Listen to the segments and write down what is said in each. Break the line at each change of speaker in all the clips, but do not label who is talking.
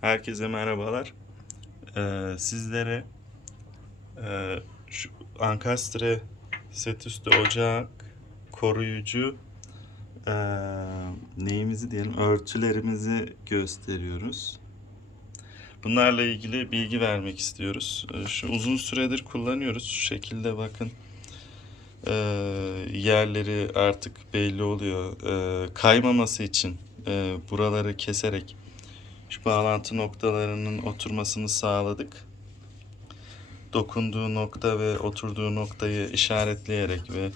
Herkese merhabalar. Ee, sizlere e, şu Ankastre set üstü ocak koruyucu e, neyimizi diyelim örtülerimizi gösteriyoruz. Bunlarla ilgili bilgi vermek istiyoruz. Ee, Şu uzun süredir kullanıyoruz. Şu şekilde bakın. Ee, yerleri artık belli oluyor. Ee, kaymaması için e, buraları keserek şu bağlantı noktalarının oturmasını sağladık. Dokunduğu nokta ve oturduğu noktayı işaretleyerek ve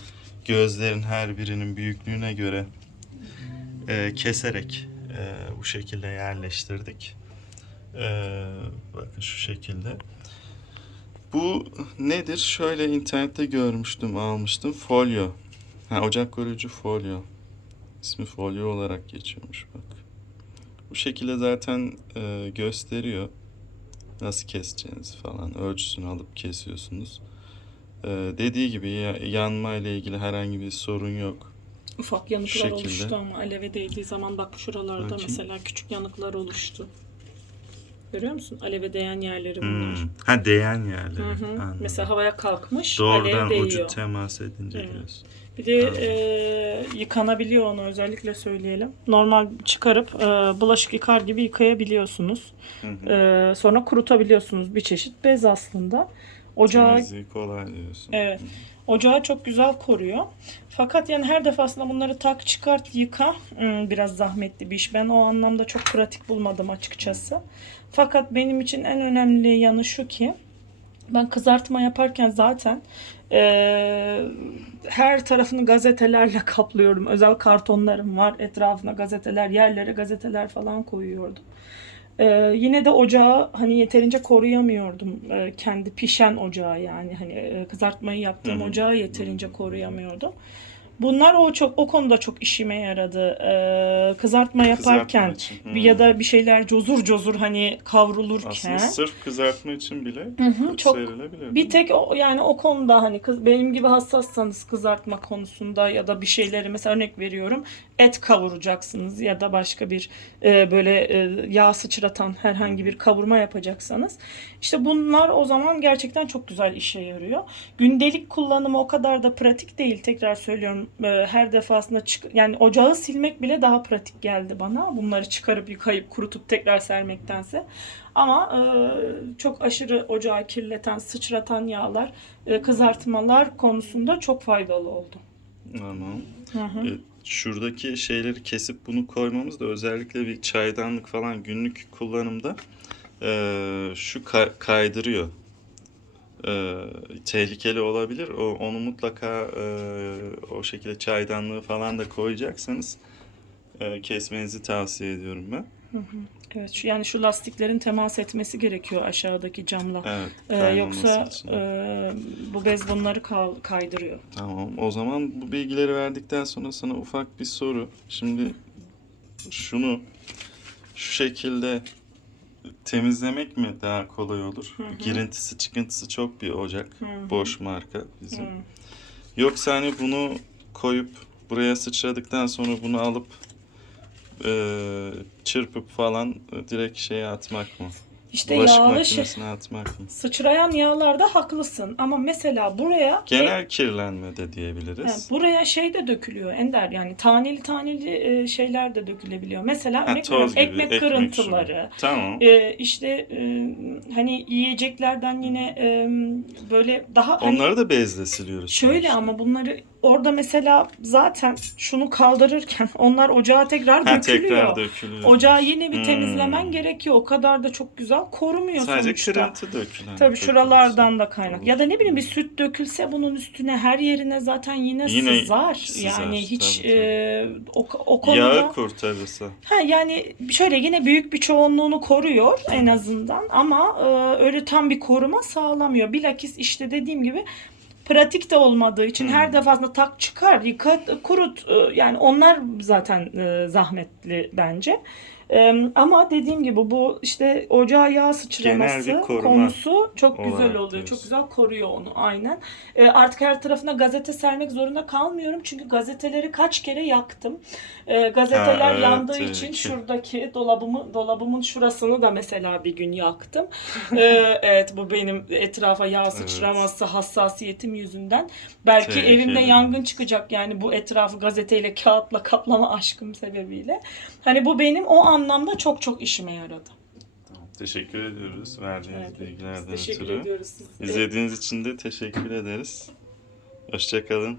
gözlerin her birinin büyüklüğüne göre e, keserek e, bu şekilde yerleştirdik. E, bakın şu şekilde. Bu nedir? Şöyle internette görmüştüm, almıştım. Folyo. Ha, ocak koruyucu folyo. İsmi folyo olarak geçiyormuş bak. Bu şekilde zaten e, gösteriyor. Nasıl keseceğinizi falan. Ölçüsünü alıp kesiyorsunuz. E, dediği gibi ya, yanma ile ilgili herhangi bir sorun yok.
Ufak yanıklar
şekilde.
oluştu ama aleve değdiği zaman bak şuralarda
Bakayım.
mesela küçük yanıklar oluştu. Görüyor musun? Aleve değen yerleri bunlar.
Hmm. Ha değen yerleri.
Hı hı.
Anladım.
Mesela havaya kalkmış,
Doğrudan
alev değiyor.
ucu temas edince
Evet.
diyorsun.
Bir de e, yıkanabiliyor onu özellikle söyleyelim. Normal çıkarıp e, bulaşık yıkar gibi yıkayabiliyorsunuz.
Hı hı.
E, sonra kurutabiliyorsunuz. Bir çeşit bez aslında. Ocağı
Temizliği kolay diyorsun.
Evet. Ocağı çok güzel koruyor. Fakat yani her defasında bunları tak çıkart yıka hmm, biraz zahmetli bir iş. Ben o anlamda çok pratik bulmadım açıkçası. Fakat benim için en önemli yanı şu ki ben kızartma yaparken zaten eee, her tarafını gazetelerle kaplıyorum. Özel kartonlarım var. Etrafına gazeteler, yerlere gazeteler falan koyuyordum. Ee, yine de ocağı hani yeterince koruyamıyordum. Ee, kendi pişen ocağı yani hani e, kızartmayı yaptığım
Hı hı.
ocağı yeterince koruyamıyordum. Bunlar o çok o konuda çok işime yaradı. Ee, kızartma yaparken.
Hı.
bir ya da bir şeyler cozur cozur hani kavrulurken
Aslında sırf kızartma için bile
Hı hı, çok bir tek o yani o konuda hani kız benim gibi hassassanız kızartma konusunda ya da bir şeyleri mesela örnek veriyorum et kavuracaksınız ya da başka bir e, böyle e, yağ sıçratan herhangi bir kavurma yapacaksanız işte bunlar o zaman gerçekten çok güzel işe yarıyor. Gündelik kullanımı o kadar da pratik değil tekrar söylüyorum her defasında çık yani ocağı silmek bile daha pratik geldi bana bunları çıkarıp yıkayıp kurutup tekrar sermektense. Ama e, çok aşırı ocağı kirleten, sıçratan yağlar, e, kızartmalar konusunda çok faydalı oldu.
Tamam.
Hı hı.
E, şuradaki şeyleri kesip bunu koymamız da özellikle bir çaydanlık falan günlük kullanımda e, şu ka- kaydırıyor. E, tehlikeli olabilir. O, onu mutlaka e, o şekilde çaydanlığı falan da koyacaksanız e, kesmenizi tavsiye ediyorum ben.
Evet, şu, yani şu lastiklerin temas etmesi gerekiyor aşağıdaki camla.
Evet.
E,
kaymaması
yoksa
için.
e, bu bez bunları kal- kaydırıyor.
Tamam. O zaman bu bilgileri verdikten sonra sana ufak bir soru. Şimdi şunu şu şekilde temizlemek mi daha kolay olur?
Hı hı.
Girintisi çıkıntısı çok bir ocak.
Hı hı.
Boş marka bizim.
Hı.
Yoksa hani bunu koyup buraya sıçradıktan sonra bunu alıp e, çırpıp falan direkt şeye atmak mı?
İşte
Bulaşık
yağlı şey,
makinesine atmak mı?
sıçrayan yağlarda haklısın ama mesela buraya
Genel kirlenme de diyebiliriz.
buraya şey de dökülüyor Ender yani taneli taneli e, şeyler de dökülebiliyor. Mesela
Ha,
örnek veriyorum,
gibi,
ekmek
ekmek
kırıntıları.
Tamam.
e, işte e, hani yiyeceklerden yine e, böyle daha hani
Onları da bezle siliyoruz.
şöyle
sonuçta.
ama bunları orada mesela zaten şunu kaldırırken onlar ocağa tekrar
ha,
dökülüyor.
tekrar dökülüyor.
Ocağı yine bir
Hmm.
temizlemen gerekiyor. O kadar da çok güzel korumuyor
Sadece
sonuçta.
kırıntı dökülen.
Tabii şuralardan da kaynak. Ya da ne bileyim bir süt dökülse bunun üstüne her yerine zaten yine,
Yine
sızar.
sızar,
Yani hiç
tabii, tabii.
e, o, o konuda
Yağı kurtarırsa.
ha yani şöyle yine büyük bir çoğunluğunu koruyor en azından ama e, öyle tam bir koruma sağlamıyor. Bilakis işte dediğim gibi pratik de olmadığı için
Hmm.
her defasında tak çıkar, yıka, kurut. Yani onlar zaten zahmetli bence. Ee, ama dediğim gibi bu işte ocağa yağ sıçraması konusu çok güzel oluyor.
diyorsun.
Çok güzel koruyor onu aynen. Ee, artık her tarafına gazete sermek zorunda kalmıyorum. Çünkü gazeteleri kaç kere yaktım. Ee, gazeteler
Ha, evet,
yandığı
tabii
için
ki.
şuradaki dolabımı dolabımın şurasını da mesela bir gün yaktım. Ee, evet bu benim etrafa yağ sıçraması hassasiyetim yüzünden. Belki
Tehlikeli.
evimde yangın çıkacak yani bu etrafı gazeteyle kağıtla kaplama aşkım sebebiyle. Hani bu benim o anlamda çok çok işime yaradı.
Teşekkür ediyoruz verdiğiniz
Evet,
bilgilerden ötürü. İzlediğiniz için de teşekkür ederiz. Hoşçakalın.